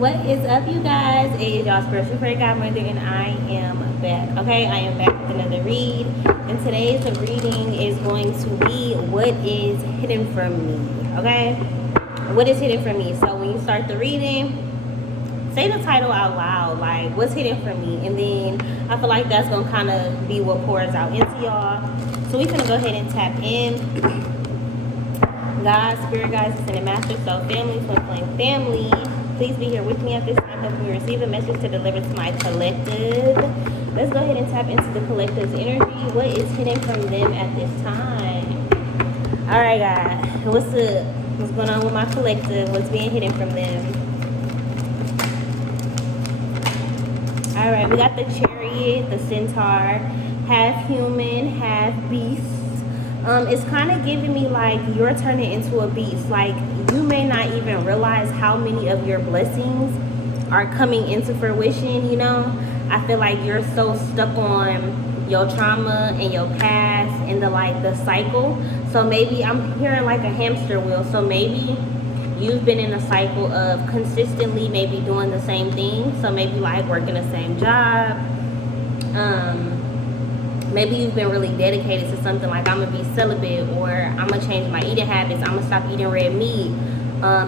What is up, you guys? It is y'all spiritual prayer godmother, and I am back. Okay, I am back with another read, and today's reading is going to be what is hidden from me. Okay, what is hidden from me? So when you start the reading, say the title out loud, like what's hidden from me, and then I feel like that's gonna kind of be what pours out into y'all. So we're gonna go ahead and tap in. God, spirit guides, ascended master, soul family, twin flame family, please be here with me at this time. Help me receive a message to deliver to my collective. Let's go ahead and tap into the collective's energy. What is hidden from them at this time? All right, God, what's up? What's going on with my collective? What's being hidden from them? All right, we got the chariot, the centaur, half human, half beast. It's kind of giving me like you're turning into a beast. Like you may not even realize how many of your blessings are coming into fruition, you know? I feel like you're so stuck on your trauma and your past and the cycle. So maybe I'm hearing like a hamster wheel. So maybe you've been in a cycle of consistently maybe doing the same thing. So maybe like working the same job. Maybe you've been really dedicated to something like I'm going to be celibate, or I'm going to change my eating habits. I'm going to stop eating red meat.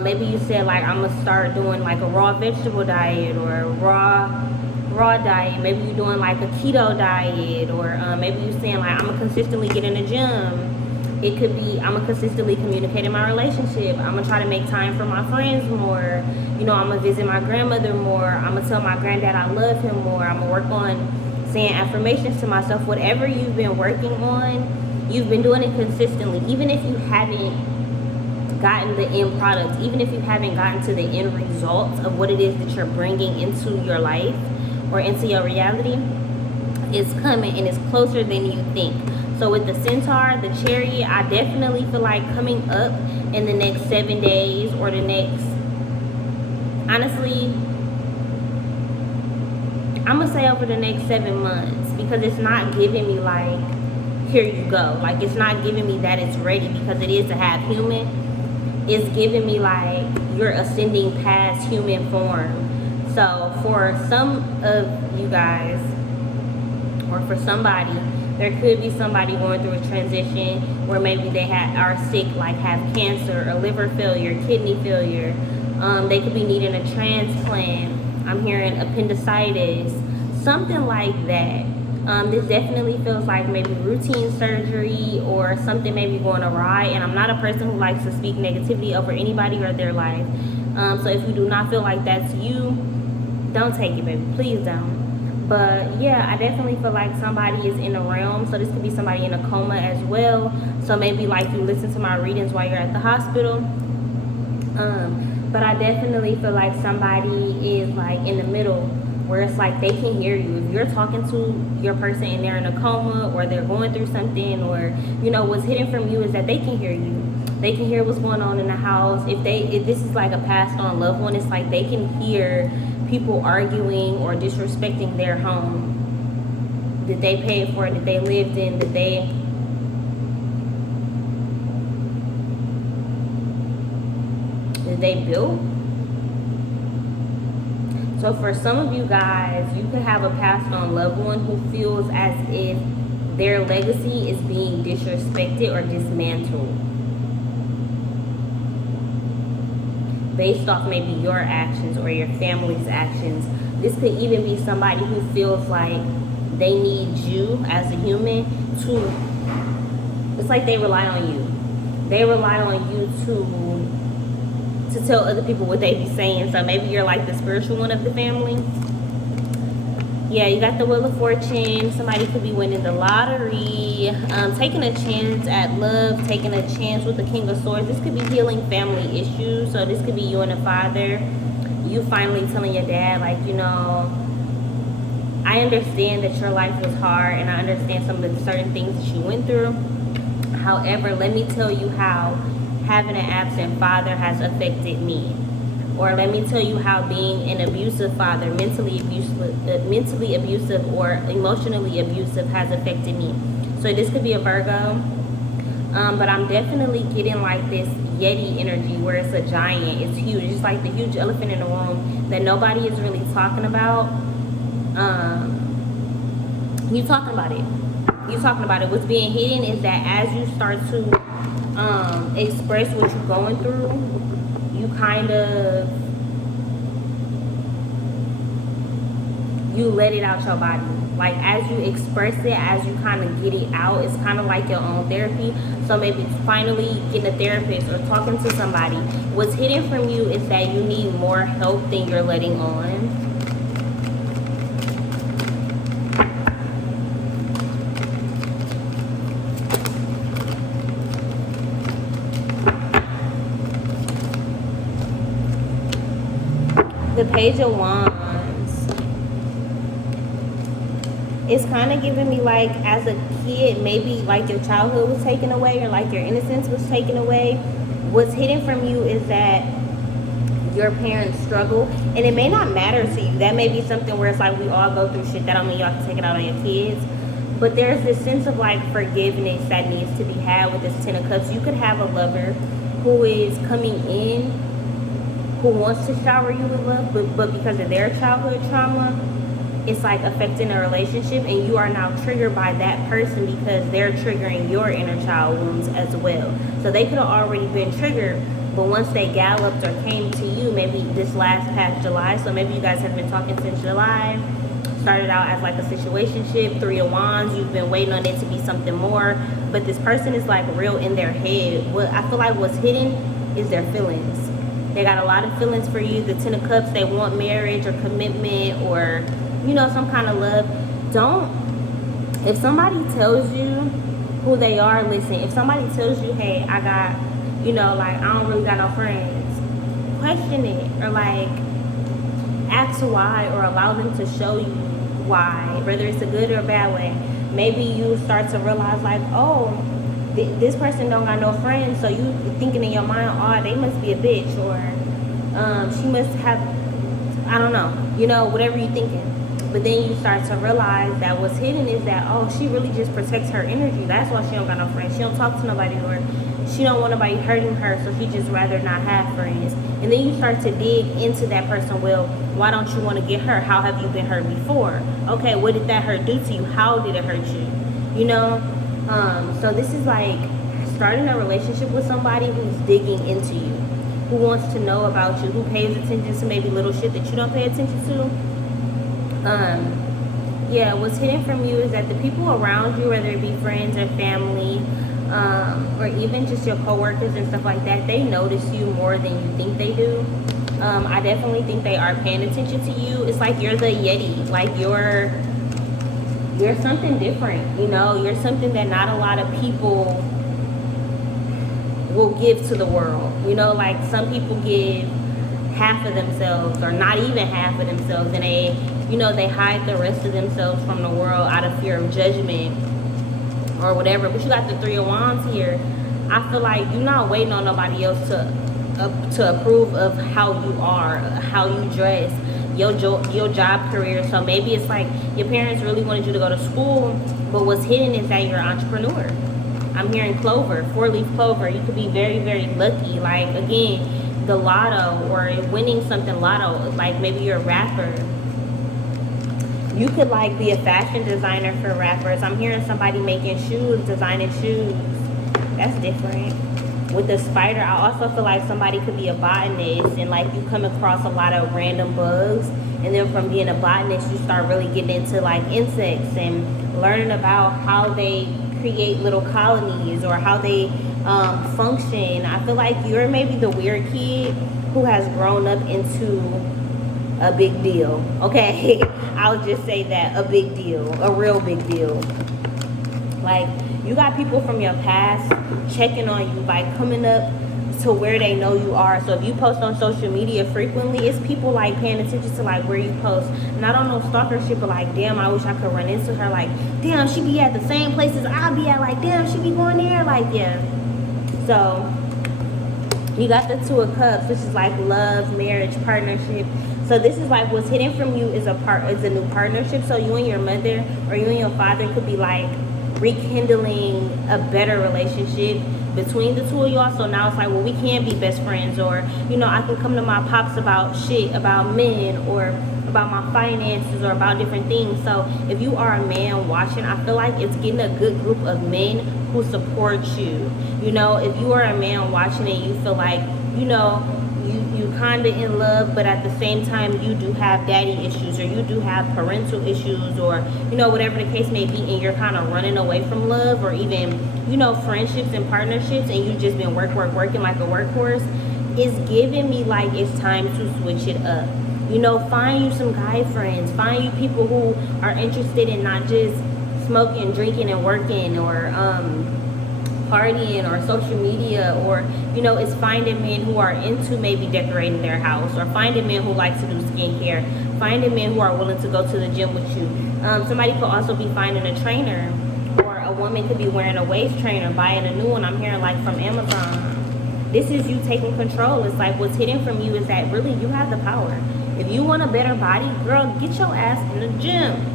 Maybe you said like I'm going to start doing like a raw vegetable diet or a raw diet. Maybe you're doing like a keto diet, or maybe you're saying like I'm going to consistently get in the gym. It could be I'm going to consistently communicate in my relationship. I'm going to try to make time for my friends more. You know, I'm going to visit my grandmother more. I'm going to tell my granddad I love him more. I'm going to work on saying affirmations to myself. Whatever you've been working on, you've been doing it consistently. Even if you haven't gotten the end product, even if you haven't gotten to the end results of what it is that you're bringing into your life or into your reality, it's coming and it's closer than you think. So with the centaur, the chariot, I definitely feel like coming up in the next 7 days or the next, honestly, I'm gonna say over the next 7 months, because it's not giving me like, here you go. Like it's not giving me that it's ready, because it is a half human. It's giving me like you're ascending past human form. So for some of you guys, or for somebody, there could be somebody going through a transition where maybe they are sick, like have cancer or liver failure, kidney failure. They could be needing a transplant. I'm hearing appendicitis, something like that. This definitely feels like maybe routine surgery or something maybe going awry. And I'm not a person who likes to speak negativity over anybody or their life. So if you do not feel like that's you, don't take it, baby. Please don't. But yeah, I definitely feel like somebody is in a realm. So this could be somebody in a coma as well. So maybe like you listen to my readings while you're at the hospital. But I definitely feel like somebody is like in the middle, where it's like they can hear you. If you're talking to your person and they're in a coma or they're going through something, or you know, what's hidden from you is that they can hear you. They can hear what's going on in the house. If this is like a passed on loved one, it's like they can hear people arguing or disrespecting their home that they paid for, that they lived in, that they built. So for some of you guys, you could have a passed on loved one who feels as if their legacy is being disrespected or dismantled based off maybe your actions or your family's actions. This could even be somebody who feels like they need you as a human to, it's like they rely on you. They rely on you to tell other people what they be saying. So maybe you're like the spiritual one of the family. Yeah, you got the Wheel of Fortune. Somebody could be winning the lottery, taking a chance at love, taking a chance with the King of Swords. This could be healing family issues. So this could be you and a father. You finally telling your dad, like, you know, I understand that your life was hard and I understand some of the certain things that you went through. However, let me tell you how having an absent father has affected me. Or let me tell you how being an abusive father, mentally abusive or emotionally abusive has affected me. So this could be a Virgo. But I'm definitely getting like this Yeti energy where it's a giant. It's huge. It's like the huge elephant in the room that nobody is really talking about. You talking about it. You talking about it. What's being hidden is that as you start to express what you're going through, you kind of, you let it out your body. Like as you express it, as you kind of get it out, it's kind of like your own therapy. So maybe finally getting a therapist or talking to somebody. What's hidden from you is that you need more help than you're letting on. The Page of Wands. It's kind of giving me like as a kid, maybe like your childhood was taken away or like your innocence was taken away. What's hidden from you is that your parents struggle, and it may not matter to you. That may be something where it's like we all go through shit. That don't mean y'all can take it out on your kids. But there's this sense of like forgiveness that needs to be had with this Ten of Cups. You could have a lover who is coming in, who wants to shower you with love, but because of their childhood trauma, it's like affecting a relationship, and you are now triggered by that person because they're triggering your inner child wounds as well. So they could have already been triggered, but once they galloped or came to you, maybe this past July, so maybe you guys have been talking since July, started out as like a situationship, Three of Wands, you've been waiting on it to be something more, but this person is like real in their head. What I feel like what's hidden is their feelings. They got a lot of feelings for you. The Ten of Cups, they want marriage or commitment or, you know, some kind of love. If somebody tells you who they are, listen. If somebody tells you, hey, I got, you know, like, I don't really got no friends, question it, or like ask why, or allow them to show you why, whether it's a good or a bad way. Maybe you start to realize like, oh, this person don't got no friends, so you thinking in your mind, oh, they must be a bitch, or she must have, I don't know, you know, whatever you're thinking. But then you start to realize that what's hidden is that, oh, she really just protects her energy. That's why she don't got no friends. She don't talk to nobody, or she don't want nobody hurting her, so she just rather not have friends. And then you start to dig into that person. Well, why don't you want to get hurt? How have you been hurt before? Okay, what did that hurt do to you? How did it hurt you? You know? So this is like starting a relationship with somebody who's digging into you, who wants to know about you, who pays attention to maybe little shit that you don't pay attention to. Yeah, what's hidden from you is that the people around you, whether it be friends or family, or even just your coworkers and stuff like that, they notice you more than you think they do. I definitely think they are paying attention to you. It's like you're the Yeti, like you're something different, you know, you're something that not a lot of people will give to the world. You know, like some people give half of themselves or not even half of themselves, and they, you know, they hide the rest of themselves from the world out of fear of judgment or whatever. But you got the Three of Wands here. I feel like you're not waiting on nobody else to approve of how you are, how you dress, your job career. So maybe it's like your parents really wanted you to go to school, but what's hidden is that you're an entrepreneur. I'm hearing clover, 4-leaf clover. You could be very, very lucky. Like, again, the lotto or winning something lotto. Like, maybe you're a rapper. You could, like, be a fashion designer for rappers. I'm hearing somebody making shoes, designing shoes. That's different. With the spider, I also feel like somebody could be a botanist, and like you come across a lot of random bugs, and then from being a botanist you start really getting into like insects and learning about how they create little colonies or how they function. I feel like you're maybe the weird kid who has grown up into a big deal. Okay, I'll just say that, a big deal, a real big deal. Like, you got people from your past checking on you, like coming up to where they know you are. So if you post on social media frequently, it's people like paying attention to like where you post. Not on no stalker shit, but like, damn, I wish I could run into her. Like, damn, she be at the same places I be at. Like, damn, she be going there. Like, yeah. So you got the Two of Cups, which is like love, marriage, partnership. So this is like what's hidden from you is a new partnership. So you and your mother or you and your father could be like rekindling a better relationship. between the two of y'all. So now it's like, well, we can be best friends, or you know, I can come to my pops about shit, about men, or about my finances, or about different things. So if you are a man watching, I feel like it's getting a good group of men who support you. You know, if you are a man watching and you feel like, you know, you kind of in love, but at the same time you do have daddy issues, or you do have parental issues, or you know, whatever the case may be, and you're kind of running away from love, or even, you know, friendships and partnerships, and you've just been working like a workhorse, it's giving me like it's time to switch it up. You know, find you some guy friends, find you people who are interested in not just smoking, drinking, and working, or partying, or social media, or you know, it's finding men who are into maybe decorating their house, or finding men who like to do skincare, finding men who are willing to go to the gym with you. Somebody could also be finding a trainer, or a woman could be wearing a waist trainer, buying a new one. I'm hearing like from Amazon. This is you taking control. It's like what's hidden from you is that really you have the power. If you want a better body, girl, get your ass in the gym.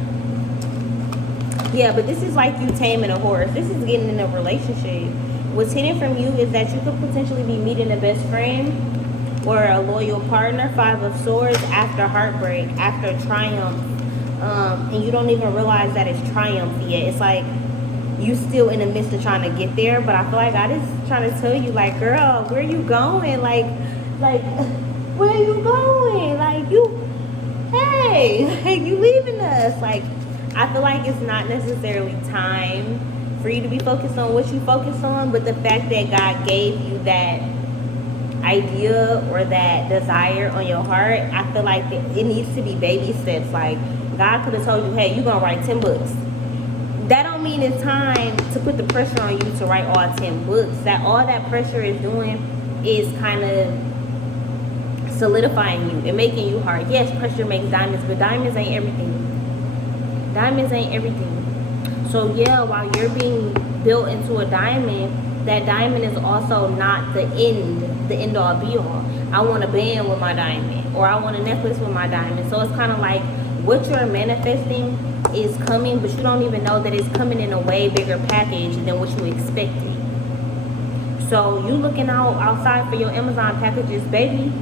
Yeah, but this is like you taming a horse. This is getting in a relationship. What's hidden from you is that you could potentially be meeting a best friend or a loyal partner, 5 of Swords, after heartbreak, after triumph. And you don't even realize that it's triumph yet. It's like you still in the midst of trying to get there, but I feel like God is trying to tell you, like, girl, where you going? Like, where you going? Like, hey, you leaving us? Like, I feel like it's not necessarily time for you to be focused on what you focus on, but the fact that God gave you that idea or that desire on your heart, I feel like it needs to be baby steps. Like, God could have told you, hey, you're gonna write 10 books. That don't mean it's time to put the pressure on you to write all 10 books. That all that pressure is doing is kind of solidifying you and making you hard. Yes, pressure makes diamonds, but diamonds ain't everything. Diamonds ain't everything. So yeah, while you're being built into a diamond, that diamond is also not the end all be all. I want a band with my diamond, or I want a necklace with my diamond. So it's kind of like what you're manifesting is coming, but you don't even know that it's coming in a way bigger package than what you expected. So you looking outside for your Amazon packages, baby.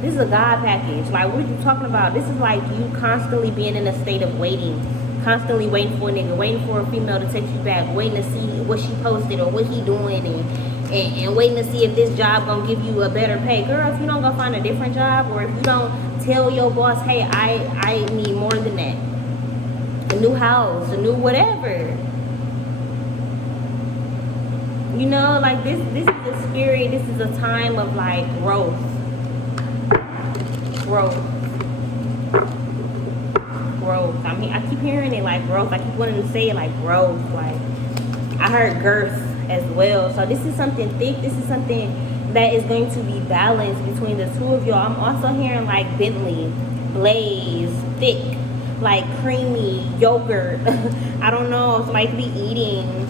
This is a God package. Like, what are you talking about? This is like you constantly being in a state of waiting. Constantly waiting for a nigga, waiting for a female to text you back, waiting to see what she posted or what he doing, and waiting to see if this job gonna give you a better pay. Girl, if you don't go find a different job, or if you don't tell your boss, hey, I need more than that. A new house, a new whatever. You know, like this is a spirit, this is a time of like growth. I keep hearing it like growth. I keep wanting to say it like growth. Like, I heard girth as well. So this is something thick. This is something that is going to be balanced between the two of y'all. I'm also hearing like Bentley, Blaze, thick, like creamy yogurt. I don't know. Somebody could be eating,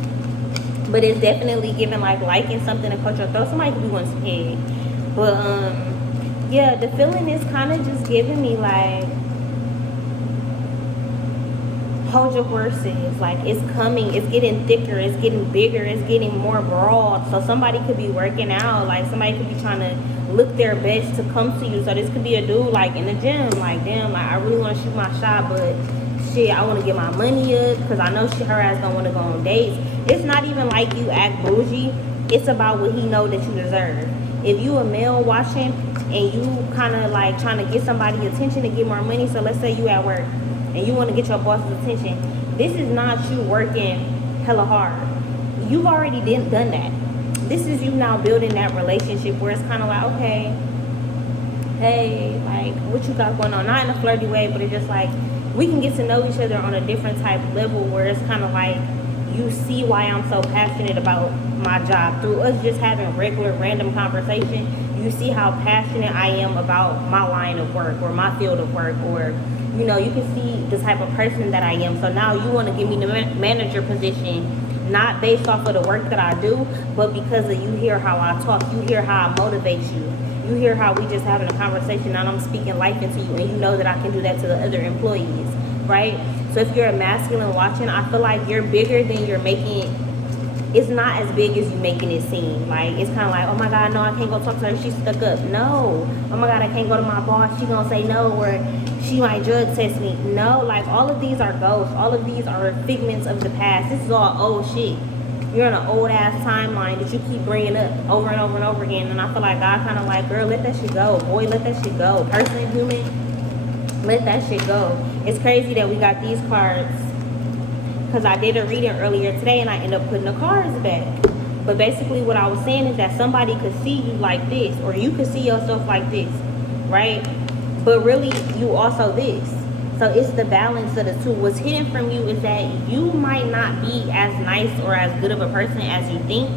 but it's definitely giving like liking something to cut your throat. Somebody could be wanting some head. But yeah, the feeling is kind of just giving me like, hold your horses. Like, it's coming, it's getting thicker, it's getting bigger, it's getting more broad. So somebody could be working out, like somebody could be trying to look their best to come to you. So this could be a dude like in the gym, like, damn, like I really want to shoot my shot, but shit, I want to get my money up because I know her ass don't want to go on dates. It's not even like you act bougie, it's about what he know that you deserve. If you a male watching and you kind of like trying to get somebody attention to get more money, so let's say you at work and you want to get your boss's attention, this is not you working hella hard. You've already done that. This is you now building that relationship where it's kind of like, okay, hey, like, what you got going on? Not in a flirty way, but it's just like, we can get to know each other on a different type of level where it's kind of like, you see why I'm so passionate about my job. Through us just having regular random conversation, you see how passionate I am about my line of work or my field of work, or you know, you can see the type of person that I am. So now you want to give me the manager position, not based off of the work that I do, but because of you hear how I talk, you hear how I motivate you, you hear how we just having a conversation and I'm speaking life into you, and you know that I can do that to the other employees, right? So if you're a masculine watching, I feel like you're bigger than you're making it's not as big as you making it seem. Like, it's kind of like, oh my God, no, I can't go talk to her, she's stuck up. No. Oh my God, I can't go to my boss, she gonna say no, or she might drug test me. No, like, all of these are ghosts. All of these are figments of the past. This is all old shit. You're in an old ass timeline that you keep bringing up over and over and over again. And I feel like God kind of like, girl, let that shit go. Boy, let that shit go. Person, human, let that shit go. It's crazy that we got these cards, because I did a reading earlier today and I ended up putting the cards back. But basically what I was saying is that somebody could see you like this, or you could see yourself like this, right? But really, you also this. So it's the balance of the two. What's hidden from you is that you might not be as nice or as good of a person as you think,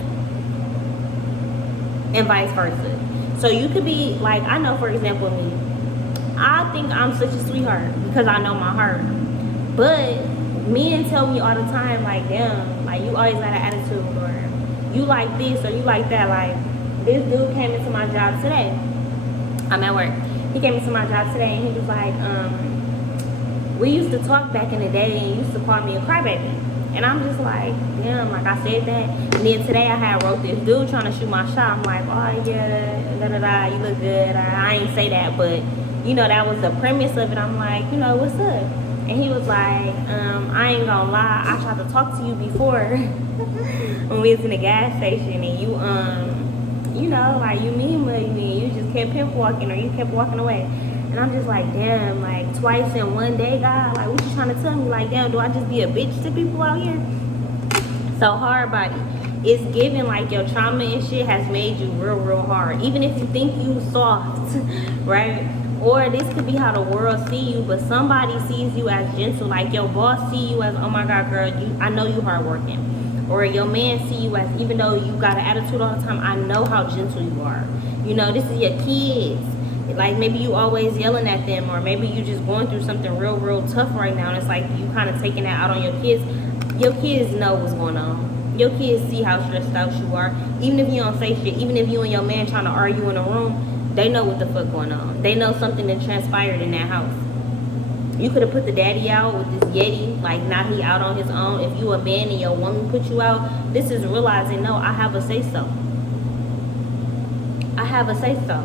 and vice versa. So you could be like, I know, for example, me, I think I'm such a sweetheart because I know my heart. But men tell me all the time, like, damn, like, you always got an attitude, or you like this, or you like that. Like, this dude came into my job today. I'm at work. He came into my job today and he was like, we used to talk back in the day and you used to call me a crybaby. And I'm just like, damn, like, I said that. And then today I had wrote this dude trying to shoot my shot. I'm like, oh yeah, da-da-da, you look good. I ain't say that, but, you know, that was the premise of it. I'm like, you know, what's up? And he was like, I ain't gonna lie, I tried to talk to you before when we was in the gas station, and you know, like, you mean mugged me, you just kept pimp walking, or you kept walking away. And I'm just like, damn, like, twice in one day, God, like, what you trying to tell me? Like, damn, do I just be a bitch to people out here? So hard body, it's given like your trauma and shit has made you real hard, even if you think you soft, right? Or this could be how the world see you, but somebody sees you as gentle. Like, your boss see you as, oh my God, girl, I know you hardworking. Or your man see you as, even though you got an attitude all the time, I know how gentle you are. You know, this is your kids. Like, maybe you always yelling at them, or maybe you just going through something real tough right now, and it's like you kind of taking that out on your kids. Your kids know what's going on. Your kids see how stressed out you are. Even if you don't say shit, even if you and your man trying to argue in a room, they know what the fuck going on. They know something that transpired in that house. You could have put the daddy out with this Yeti, like, now he out on his own. If you a man and your woman put you out, this is realizing, no, I have a say-so. I have a say-so.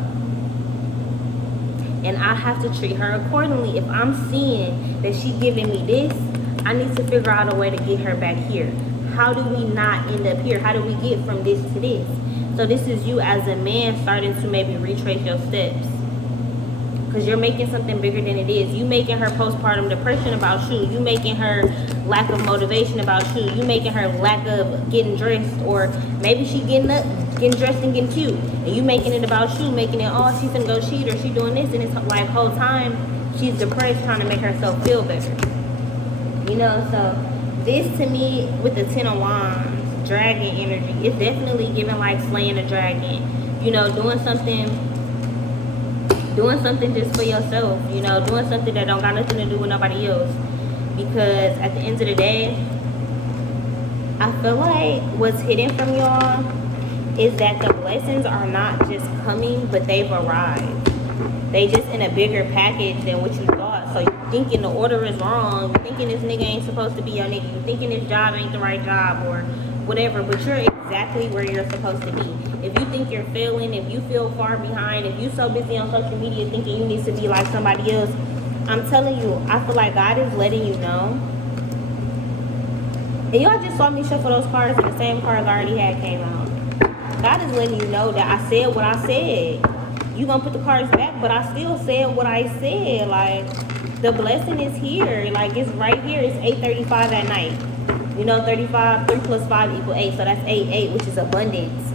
And I have to treat her accordingly. If I'm seeing that she giving me this, I need to figure out a way to get her back here. How do we not end up here? How do we get from this to this? So this is you as a man starting to maybe retrace your steps, because you're making something bigger than it is. You making her postpartum depression about you. You making her lack of motivation about you. You making her lack of getting dressed, or maybe she getting up, getting dressed and getting cute, and you making it about you, making it, oh, she's gonna go cheat, or she doing this, and it's like whole time she's depressed, trying to make herself feel better. You know, so this to me with the 10 of Wands, dragon energy, it's definitely giving like slaying a dragon. You know, doing something just for yourself. You know, doing something that don't got nothing to do with nobody else. Because at the end of the day, I feel like what's hidden from y'all is that the blessings are not just coming, but they've arrived. They just in a bigger package than what you thought. So you thinking the order is wrong. You thinking this nigga ain't supposed to be your nigga. You thinking this job ain't the right job, or whatever, but you're exactly where you're supposed to be. If you think you're failing, if you feel far behind, if you're so busy on social media thinking you need to be like somebody else, I'm telling you, I feel like God is letting you know. And y'all just saw me shuffle those cards, and the same cards I already had came out. God is letting you know that I said what I said. You gonna put the cards back, but I still said what I said. Like, the blessing is here. Like, it's right here. It's 8:35 at night. You know, 35, 3 plus 5 equals 8. So that's 8, which is abundance,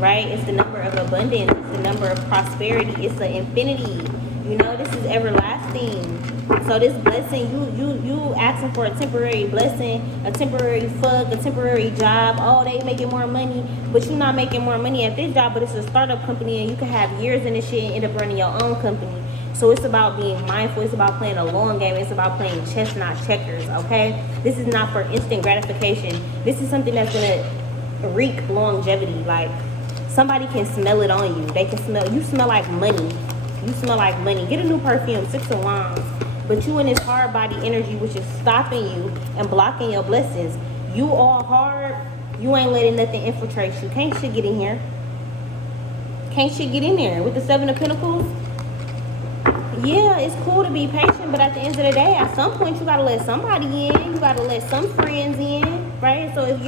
right? It's the number of abundance. It's the number of prosperity. It's the infinity. You know, this is everlasting. So this blessing, you asking for a temporary blessing, a temporary fuck, a temporary job. Oh, they making more money, but you're not making more money at this job, but it's a startup company, and you can have years in this shit and end up running your own company. So it's about being mindful. It's about playing a long game. It's about playing chess, not checkers, okay? This is not for instant gratification. This is something that's going to wreak longevity. Like, somebody can smell it on you. They can smell, you smell like money. You smell like money. Get a new perfume, 6 of Wands. But you in this hard body energy, which is stopping you and blocking your blessings. You all hard, You ain't letting nothing infiltrate you. Can't shit get in here. Can't shit get in there. With the Seven of Pentacles, yeah, it's cool to be patient, but at the end of the day, at some point, you gotta let somebody in. You gotta let some friends in, right? So if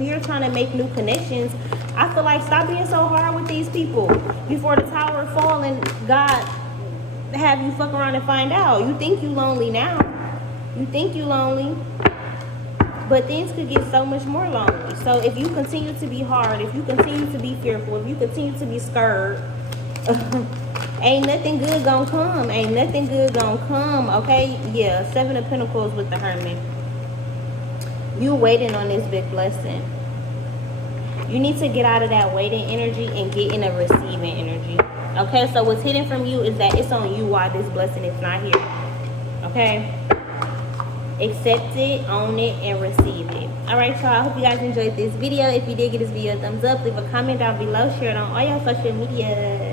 you're trying to make new connections, I feel like stop being so hard with these people before the tower fall and God have you fuck around and find out. You think you lonely now. You think you lonely. But things could get so much more lonely. So if you continue to be hard, if you continue to be fearful, if you continue to be scared, ain't nothing good gonna come. Ain't nothing good gonna come, okay? Yeah, Seven of Pentacles with the Hermit. You waiting on this big blessing. You need to get out of that waiting energy and get in a receiving energy. Okay, so what's hidden from you is that it's on you why this blessing is not here. Okay? Accept it, own it, and receive it. Alright, y'all. I hope you guys enjoyed this video. If you did, give this video a thumbs up. Leave a comment down below. Share it on all your social media.